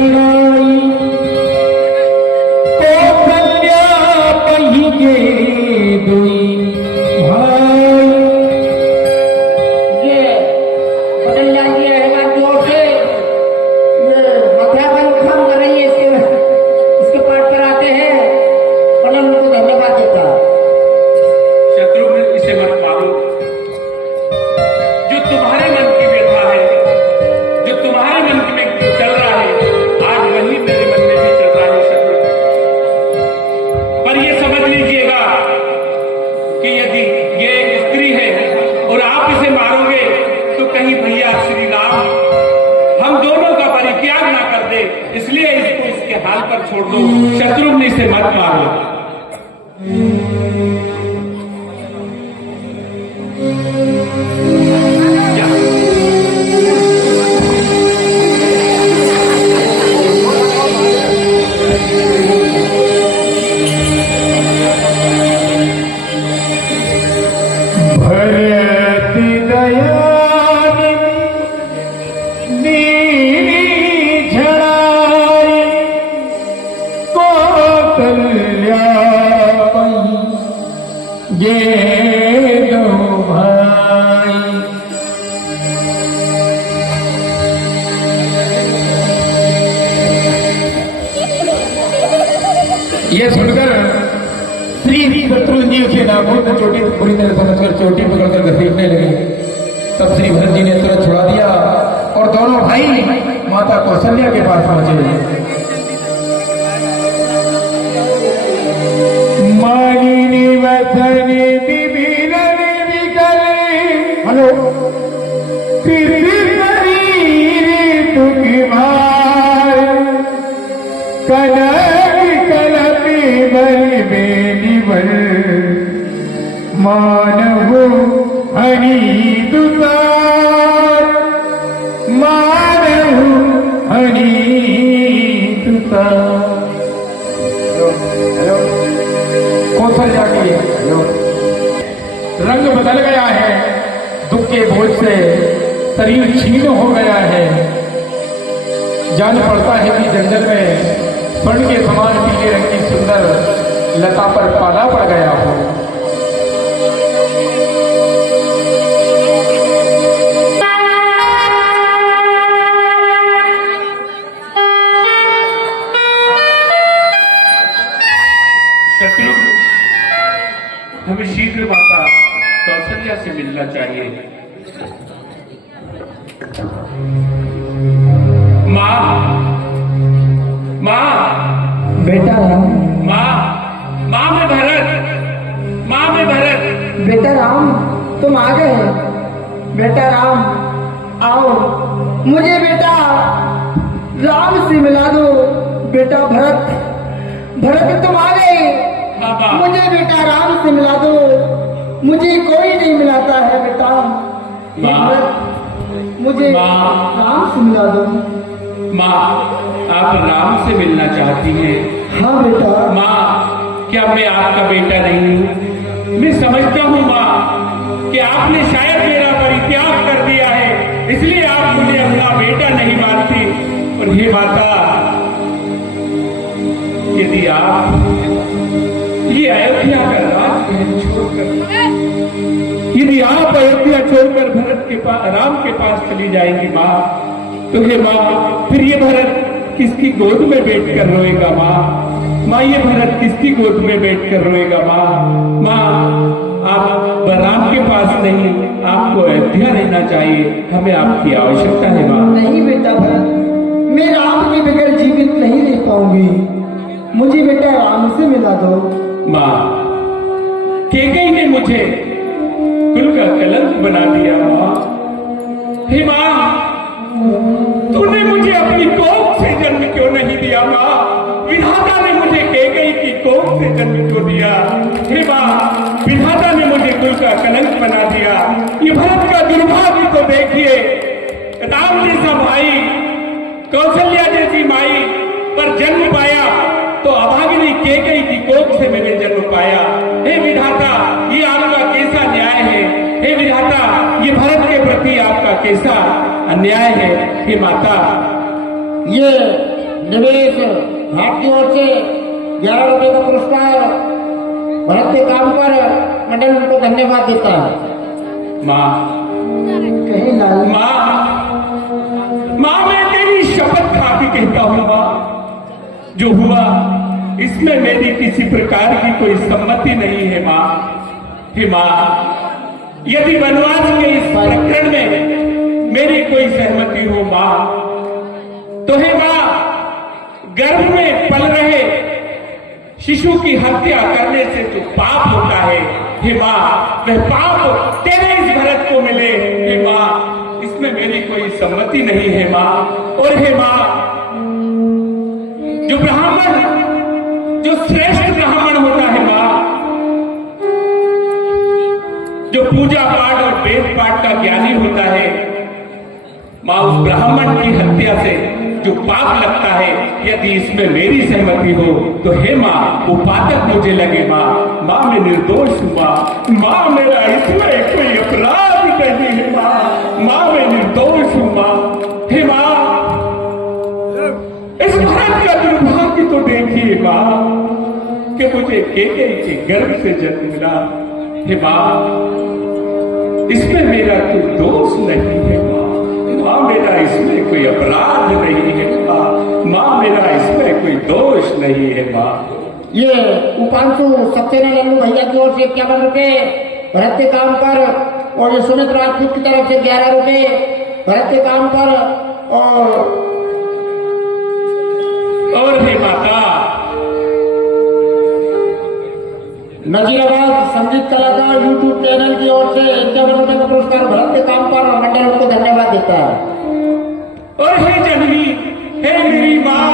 जड़ाई कौशल्या पहिए दुई भाई। ये कौशल्या जी है जोर से ये मध्यापन काम कर रही है, इसके पाठ कराते हैं। पलम उनको धन्यवाद देता। शत्रुघ्न, इसे मत मारो। जो तुम्हारे मन की व्यथा है, जो तुम्हारे मन में चल रहा है, आज वही मेरे मन में भी चल रहा है शत्रुघ्न। पर ये समझ लीजिएगा कि यदि ये एक स्त्री है और आप इसे मारोगे तो कहीं भैया श्री राम हम दोनों का परित्याग ना कर दे, इसलिए इसको इसके हाल पर छोड़ दो। शत्रुघ्न, इसे मत मारो। भरत दयानिधि नीली झड़ाई कौशल्या पहिए दो भाई। ये सुनकर श्री शत्रुघ्न जी के नाखून में चोटी पूरी तरह समझकर चोटी पकड़कर घसीटने लगे। तब श्री भरत जी ने तुरंत छुड़ा दिया और दोनों भाई माता कौशल्या के पास पहुंचे। मानिनी वचनी विभिन्न विकल हेलो शरीर तुकी मार कनक कलपी बल बेली बल मानव हरि तुतार मानव हरि तुतार। कौशल्या की रंग बदल गया है, दुख के बोझ से शरीर छीन हो गया है। जान पड़ता है कि जंगल में स्वर्ण के समान पीले रंग की सुंदर लता पर पाला पड़ गया हो। शत्रुघ्न, हमें शीघ्र माता कौशल्या से मिलना चाहिए। माँ, माँ, बेटा राम, माँ, माँ मैं भरत, माँ मैं भरत। बेटा राम तुम आ गए। बेटा राम आओ, मुझे बेटा राम से मिला दो। बेटा भरत, भरत तुम आ गए। बाबा, मुझे बेटा राम से मिला दो। मुझे कोई नहीं मिलाता है बेटा। ये माँ, भरत, मुझे माँ, राम से मिला दो। माँ, आप राम से मिलना चाहती हैं? हाँ बेटा। माँ, क्या मैं आपका बेटा नहीं हूँ? मैं समझता हूँ माँ कि आपने शायद मेरा परित्याग कर दिया है, इसलिए आप मुझे अपना बेटा नहीं मानती। और हे माता, यदि आप ये अयोध्या का राज छोड़कर, यदि आप अयोध्या छोड़कर भरत के पास, राम के पास चली जाएंगी माँ, तो हे माँ, फिर ये भरत किसकी गोद में बैठकर रोएगा माँ? माँ, ये भरत किसकी गोद में बैठकर रोएगा माँ? माँ, आप राम के पास नहीं, आपको अयोध्या रहना चाहिए। हमें आपकी आवश्यकता है माँ। नहीं बेटा भरत, मैं राम के बगैर जीवित नहीं रह पाऊंगी। मुझे बेटा राम से मिला दो। माँ, कैकेयी ने मुझे कुल का कलंक बना दिया माँ। हे माँ, तूने मुझे अपनी कोख से जन्म क्यों नहीं दिया माँ? विधाता ने मुझे कैकेयी की कोख से जन्म क्यों दिया? हे माँ, विधाता ने मुझे कुल का कलंक बना दिया। ये भरत का दुर्भाग्य तो देखिए, राम जैसा भाई, कौशल्या जैसी माई पर जन्म पाया, तो अभागिनी कैकेयी की कोख से मैंने जन्म पाया। हे विधाता, ये आपका कैसा न्याय है? हे विधाता, ये भरत के प्रति आपका कैसा अन्याय है? हे माता, ये निवेश घाट की ओर से 11 रुपए का पुरस्कार भरत के काम पर मंडल उनको धन्यवाद देता है। माँ कहीं लाल माँ माँ मैं तेरी शपथ खा के कहता हूँ माँ, जो हुआ इसमें मेरी किसी प्रकार की कोई सम्मति नहीं है माँ। हे माँ, यदि वनवास के इस प्रकरण में मेरी कोई सहमति हो माँ, तो हे माँ, गर्भ में पल रहे शिशु की हत्या करने से जो पाप होता है, हे माँ, वह पाप तेरे इस भरत को मिले। हे माँ, इसमें मेरी कोई सम्मति नहीं है माँ। और हे माँ, जो ब्राह्मण, जो श्रेष्ठ ब्राह्मण होता है माँ, जो पूजा पाठ और वेद पाठ का ज्ञानी होता है माँ, उस ब्राह्मण की हत्या से जो पाप लगता है, यदि इसमें मेरी सहमति हो तो हे माँ, वो पातक मुझे लगे माँ। माँ मैं निर्दोष हूँ माँ, माँ मेरा इसमें कोई अपराध नहीं है माँ। माँ मैं निर्दोष हूँ माँ। हे माँ, इस भरत का दुर्भाग्य तो देखिए माँ कि मुझे केकई के गर्भ से जन्म मिला। हे माँ, इसमें मेरा कोई दोष नहीं है माँ। माँ मेरा इसमें कोई अपराध नहीं है माँ। माँ मेरा इसमें कोई दोष नहीं है माँ। ये उपांशु सक्सेना लल्लू भैया की ओर से 51 रुपए भरत के काम पर, और ये सुमित राजपूत की तरफ से 11 रुपए भरत के काम पर। और हे माता, नजीराबाद संगीत कलाकार यूट्यूब चैनल की ओर से 51 रुपए का पुरस्कार भरत के काम पर मंडल उनको धन्यवाद देता है। और हे जननी, हे मेरी माँ,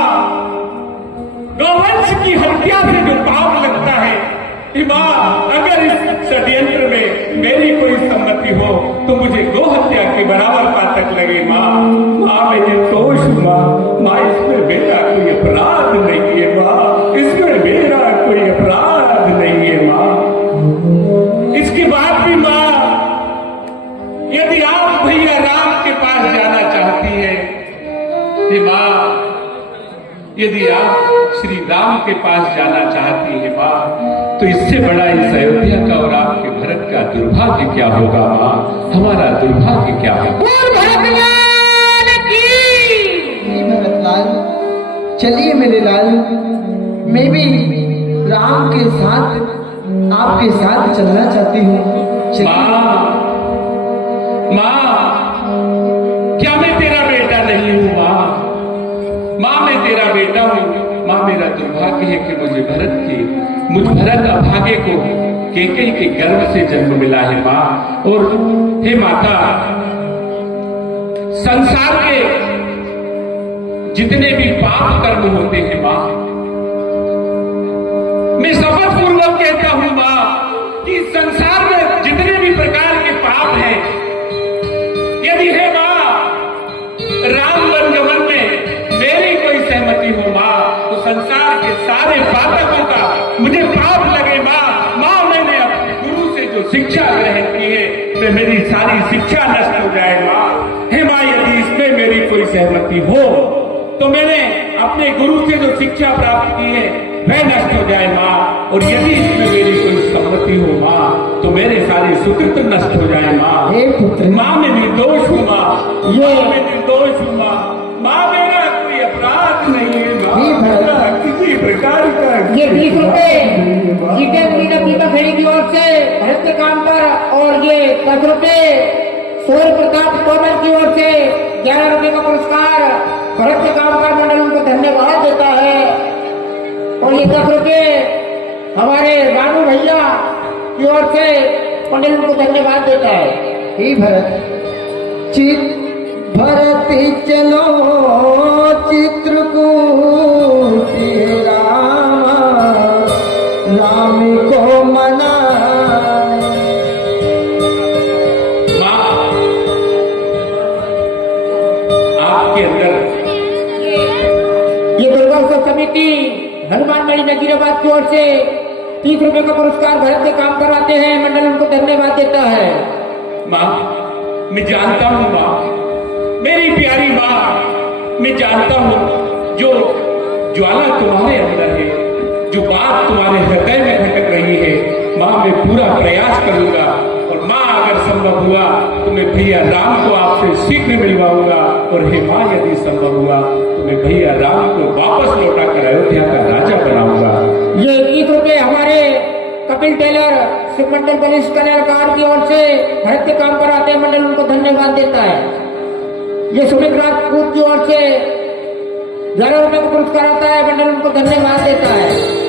गौवंश की हत्या से जो पाप लगता है, हे माँ, अगर इस षड्यंत्र में मेरी कोई सम्मति हो तो मुझे गो हत्या के बराबर पातक लगे माँ। माँ मैं निर्दोष हूँ माँ। माँ इसमें मेरा कोई अपराध नहीं है माँ। इसमें मेरा कोई अपराध नहीं है माँ। इसके बाद भी माँ, यदि आप भैया राम के पास जाना चाहती है, हे माँ, यदि आप श्री राम के पास जाना चाहती है माँ, तो इससे बड़ा इस अयोध्या का और आपके भरत का दुर्भाग्य क्या होगा माँ? हमारा दुर्भाग्य क्या होगा? भरत लाल, चलिए मेरे लाल, मैं भी राम के साथ आपके साथ चलना चाहती हूँ। माँ, माँ, क्या मैं तेरा बेटा नहीं हूँ माँ? माँ मैं तेरा बेटा हूँ। माँ मेरा दुर्भाग्य है कि मुझ भरत अभागे को केकई के गर्भ से जन्म मिला है माँ। और हे माता, संसार के जितने भी पाप कर्म होते हैं माँ, मैं शपथ पूर्वक कहता हूँ माँ कि संसार में जितने भी प्रकार के पाप हैं, यदि है माँ राम वनगमन में मेरी कोई सहमति हो माँ, तो संसार के सारे पातकों का मुझे पाप लगे माँ। माँ मैंने अपने गुरु से जो शिक्षा ग्रहण की है, तो मेरी सारी शिक्षा नष्ट हो जाए माँ। हे माँ, यदि इसमें मेरी कोई सहमति हो तो मैंने अपने गुरु से जो शिक्षा प्राप्त की है वह नष्ट हो जाए माँ। और यदि इसमें मेरी कोई सम्मति हो माँ, तो मेरे सारे सुकृत नष्ट हो जाए माँ। माँ मैं निर्दोष हूँ माँ। मैं निर्दोष हूँ माँ। माँ मेरा कोई अपराध नहीं है माँ। मेरा किसी प्रकार का ये 20 रुपए गीता फेरी की ओर से भरत के काम पर, और ये 10 रुपए सूर्य प्रताप तोमर की ओर से 11 रुपए का पुरस्कार भरत के काम पर मंडल उनको धन्यवाद देता है। और ये 10 रुपए हमारे रानू भैया की ओर से मंडल उनको धन्यवाद देता है। हे भरत, भरत चलो चित्रकूट राम को मना। आपके अंदर ये दुर्गा उत्सव समिति हनुमान बाड़ी नजीराबाद की ओर से 30 रुपए का पुरस्कार भरत के काम करवाते हैं। मंडल उनको धन्यवाद देता है। माँ मैं जानता हूँ माँ, मेरी प्यारी माँ, मैं जानता हूँ जो ज्वाला तुम्हारे अंदर है, जो बात तुम्हारे हृदय में भटक रही है, माँ मैं पूरा प्रयास करूंगा और माँ अगर संभव हुआ तो मैं भैया राम को आपसे शीघ्र मिलवाऊंगा और हे माँ यदि संभव हुआ तो मैं भैया राम को वापस लौटा कर अयोध्या का राजा बनाऊंगा। ये 21 रुपए हमारे कपिल टेलर शिव मंडल पुलिस कल्याणकार की ओर से भरत के काम पर आते हैं, मंडल उनको धन्यवाद देता है। ये सुमित राजपूत की ओर से 11 रुपए का पुरस्कार आता है, मंडल उनको धन्यवाद देता है।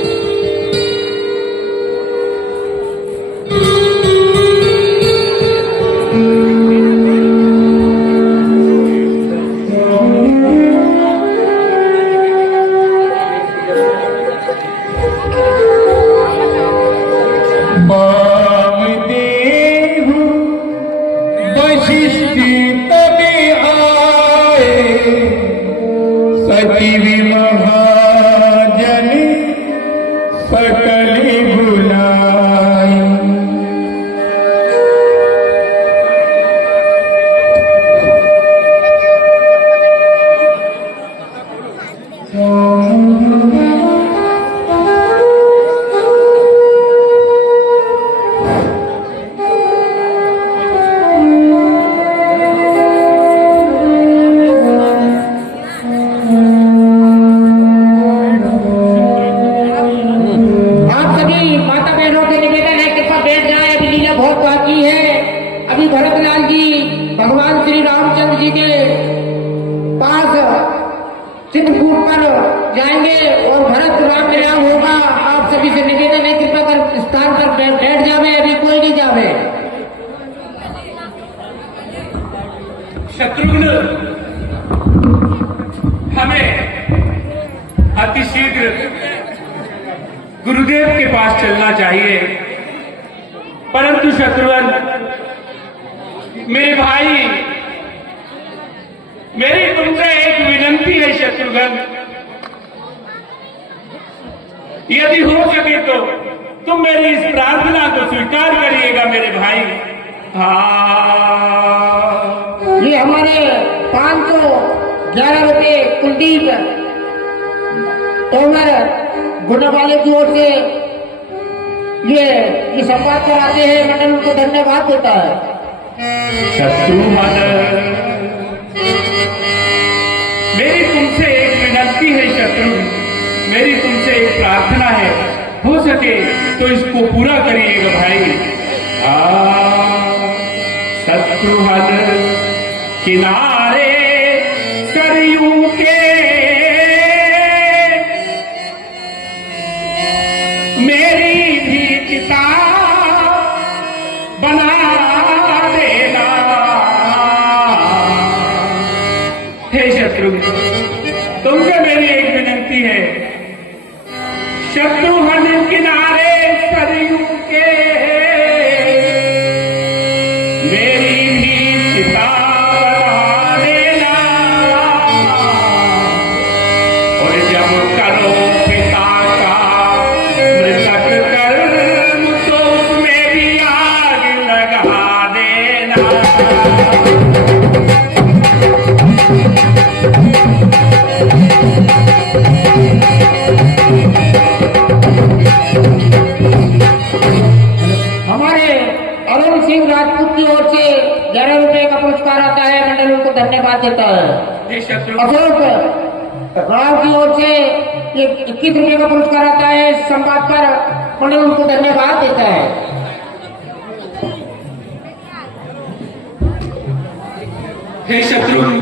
चित्रकूट पर जाएंगे और भरत राम विराम होगा। आप सभी से निवेदन है कृपया कर स्थान पर बैठ जावे, अभी कोई नहीं जावे। शत्रुघ्न, हमें अतिशीघ्र गुरुदेव के पास चलना चाहिए, परंतु शत्रुघ्न मेरे भाई, मेरी तुमसे एक विनंती है शत्रुघ्न, यदि हो सके तो तुम मेरी इस प्रार्थना को स्वीकार करिएगा मेरे भाई। ये हमारे 511 रुपए कुलदीप तोमर गुणवाले की ओर से ये संवाद कराते हैं, मंडल उनको धन्यवाद देता है। शत्रुघ्न, मेरी तुमसे एक विनती है शत्रुघ्न, मेरी तुमसे एक प्रार्थना है, हो सके तो इसको पूरा करिएगा भाई। शत्रुघ्न किनारे सरयू के मेरी भी चिता बना देना। हे शत्रुघ्न, तुमसे मेरी एक विनती है, शत्रुघ्न किनारे सरयू के मेरी भी चिता बना देना, और जब करो पिता का मृतक कर्म तो उसमें भी आग लगा देना। हमारे अरुण सिंह राजपूत की ओर से 11 रुपए का पुरस्कार आता है, मंडल उनको धन्यवाद देता है। हे शत्रुघ्न, अशोक राव की ओर से ये 21 रुपए का पुरस्कार आता है, संवाद पर मंडल उनको धन्यवाद देता है। हे शत्रुघ्न,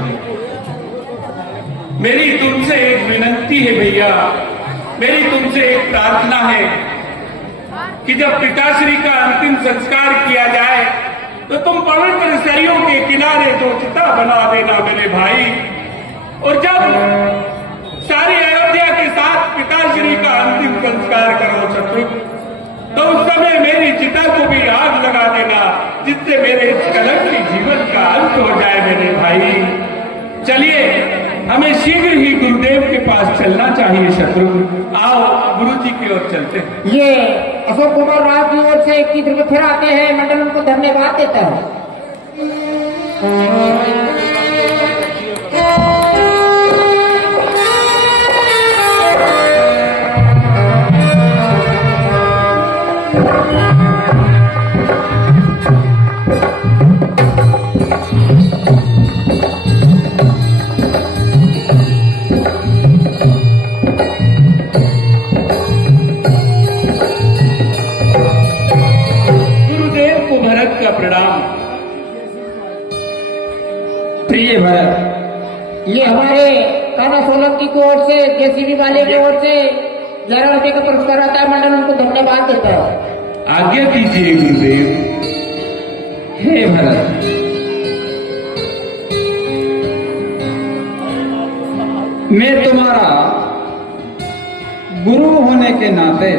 मेरी तुमसे एक विनती है भैया, मेरी तुमसे एक प्रार्थना है कि जब पिताश्री का अंतिम संस्कार किया जाए तो तुम पवित्र सरयू के किनारे 2 चिता बना देना मेरे भाई, और जब सारी अयोध्या के साथ पिताश्री का अंतिम संस्कार करो शत्रुघ्न, तो उस समय मेरी चिता को भी आग लगा देना, जिससे मेरे इस कलंकी जीवन का अंत हो जाए मेरे भाई। चलिए, हमें शीघ्र ही गुरुदेव के पास चलना चाहिए शत्रुघ्न, आओ गुरु जी की ओर चलते हैं। ये अशोक कुमार राव की ओर से 21 रुपए फिर आते हैं, मंडल उनको धन्यवाद देता है। की ओर से, जेसीबी वाले की ओर से 11 रुपए का पुरस्कार आता है। मंडल उनको धन्यवाद देता है। आज्ञा दीजिए गुरुदेव। हे भरत, मैं तुम्हारा गुरु होने के नाते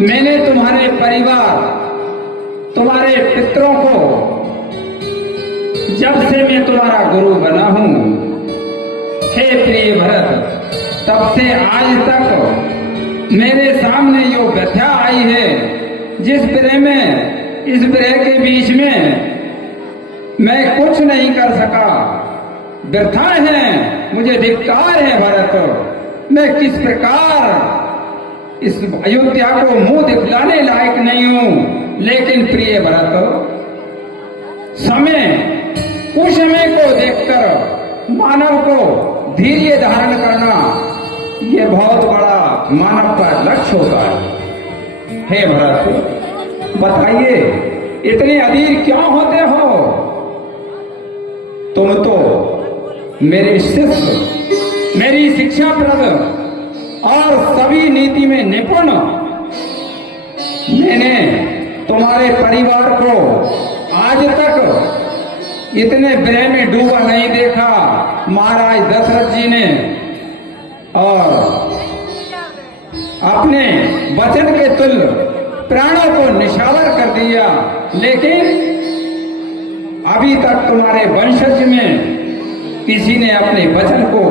मैंने तुम्हारे परिवार, तुम्हारे पितरों को, जब से मैं तुम्हारा गुरु बना हूं, हे प्रिय भरत, तब से आज तक मेरे सामने जो व्यथा आई है, जिस प्रेम में, इस प्रेम के बीच में मैं कुछ नहीं कर सका, व्यथा है, मुझे धिक्कार है भरत। मैं किस प्रकार इस अयोध्या को मुंह दिखलाने लायक नहीं हूं, लेकिन प्रिय भरत, समय, उस समय को देखकर मानव को धैर्य धारण करना, ये बहुत बड़ा मानव का लक्ष्य होता है। हे भरत, बताइए इतने अधीर क्यों होते हो? तुम तो मेरे शिष्य, मेरी शिक्षाप्रद और सभी नीति में निपुण, मैंने तुम्हारे परिवार को आज तक इतने भय में डूबा नहीं देखा। महाराज दशरथ जी ने और अपने वचन के तुल्य प्राणों को निछावर कर दिया, लेकिन अभी तक तुम्हारे वंशज में किसी ने अपने वचन को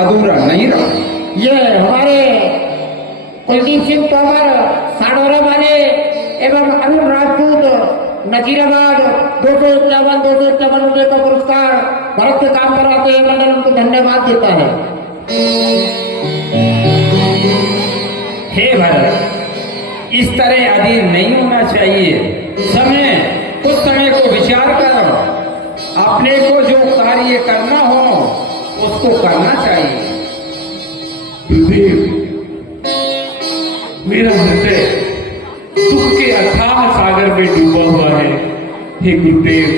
अधूरा नहीं रखा। ये हमारे कुलदीप सिंह तोमर साडोरा वाले एवं अरुण राजपूत नजीराबाद 251 रुपए का पुरस्कार भरत के काम कराते हैं। मंडल उनको धन्यवाद देता है। हे भरत, इस तरह अधीर नहीं होना चाहिए। समय, कुछ समय को विचार कर अपने को जो कार्य करना हो उसको करना चाहिए। गुरुदेव, मेरा हृदय दुख के अथाह सागर में डूबा हुआ है। हे गुरुदेव,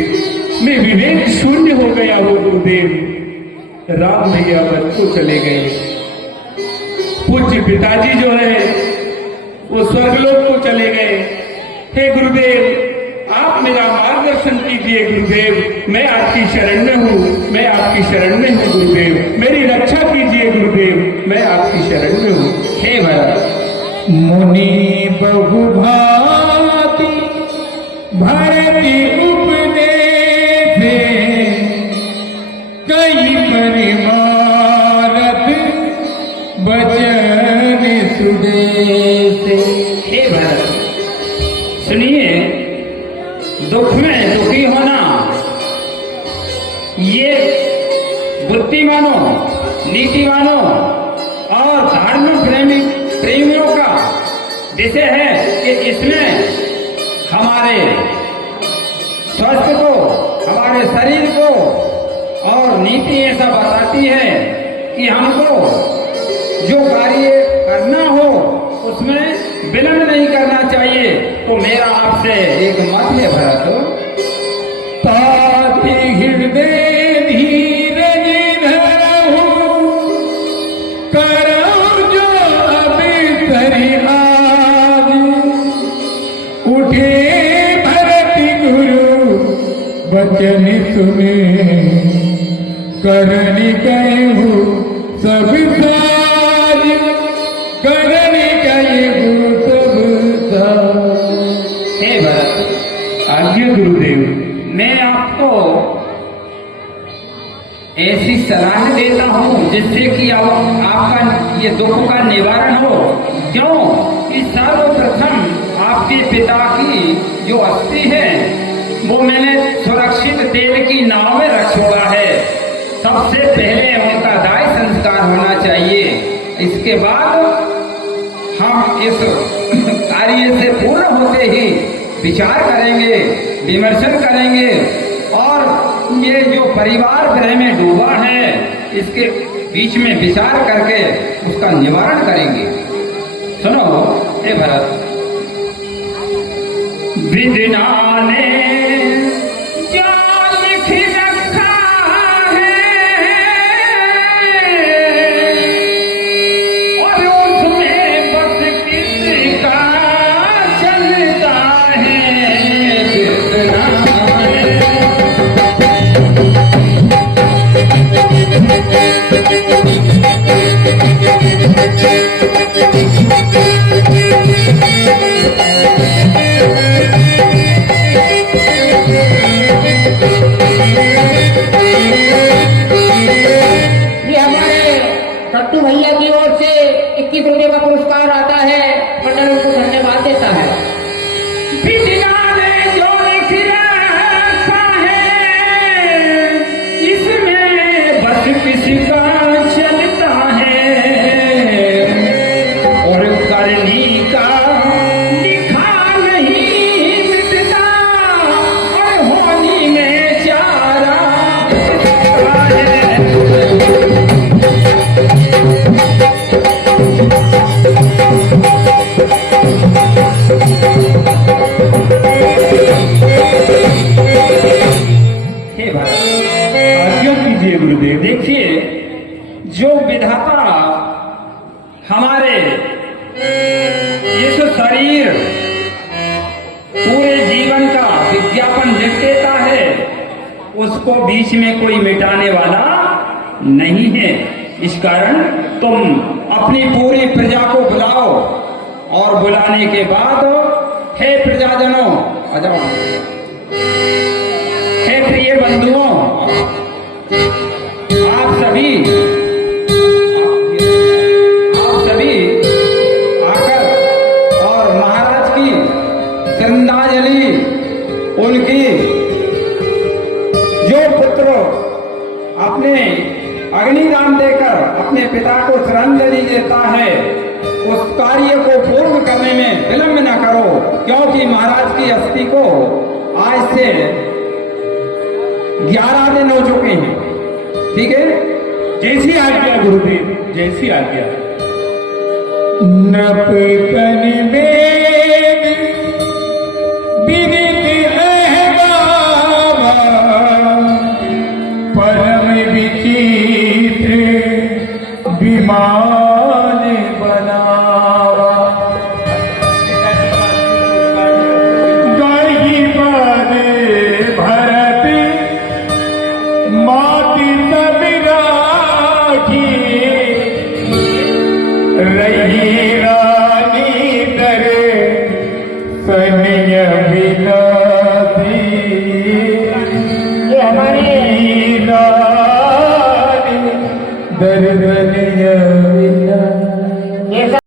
मैं विवेक शून्य हो गया हूँ। गुरुदेव, राम भैया बच को चले गए, पूज्य पिताजी जो है वो स्वर्गलोक को चले गए। हे गुरुदेव, आप मेरा मार्गदर्शन कीजिए। गुरुदेव, मैं आपकी शरण में हूँ, मैं आपकी शरण में हूँ। गुरुदेव, मेरी रक्षा कीजिए। गुरुदेव, मैं आपकी शरण में हूँ। हे भरत, मुनि बहुभाति भरति उपदेश, कई परिमारत बचन सुदेश। हे भरत, सुनिए, दुख में दुखी होना ये बुद्धिमानों, नीतिवानों और धार्मिक प्रेमियों का विषय है कि इसमें हमारे स्वास्थ्य को, हमारे शरीर को, और नीति ऐसा बताती है कि हमको जो कार्य करना हो उसमें विलंब नहीं करना चाहिए। तो मेरा आपसे एक मत है भरत, ताति हृदय धीरज धरहु, करहु जो अवसरि आज, उठे भरत गुरु वचन सुने, करनि कहु सब साज, करनि कहु सब साज। हे भरत, आज्ञा गुरुदेव। मैं आपको ऐसी सलाह देता हूँ जिससे कि आपका ये दुख का निवारण हो। क्यों कि सर्वप्रथम आपके पिता की जो अस्थि है वो मैंने सुरक्षित तेल की नाव में रख छोड़ा है। सबसे पहले उनका दाह संस्कार होना चाहिए। इसके बाद हम इस कार्य से पूर्ण होते ही विचार करेंगे, विमर्शन करेंगे, और ये जो परिवार ग्रह में डूबा है इसके बीच में विचार करके उसका निवारण करेंगे। सुनो हे भरत, विधिना ने जो लिख रखा है ये हमारे कट्टू भैया की ओर से 21 रुपए का पुरस्कार आता है। मंडल उनको धन्यवाद देता है। बिटिया ने जो लिखा है इसमें बस किसी का चलता है और करनी का लिखा नहीं मिटता और होनी में चारा मिटता है। हे भगवान, आज्ञा कीजिए गुरुदेव। देखिए, जो विधाता हमारे इस शरीर पूरे जीवन का विज्ञापन लिख देता है, उसको बीच में कोई मिटाने वाला नहीं है। इस कारण तुम अपनी पूरी प्रजा को बुलाओ और बुलाने के बाद हे प्रजाजनों, आ जाओ। हे प्रिय बंधुओं, आप सभी आकर और महाराज की श्रद्धांजलि, उनकी जो पुत्र अपने अग्निदान देकर अपने पिता को श्रद्धांजलि देता है, उस कार्य को पूर्ण करने में विलंब न करो, क्योंकि महाराज की अस्थि को आज से 11 दिन हो चुके हैं। ठीक है, जैसी आज्ञा गुरुदेव, जैसी आज्ञा। नपतन वेद विदित है बाबा, परम विचित्र विमान बनावा। गाई बादे भरत माति सब राखी, रही रानी दर सनिय बिलासी। ये हमारे रानी दर सनिय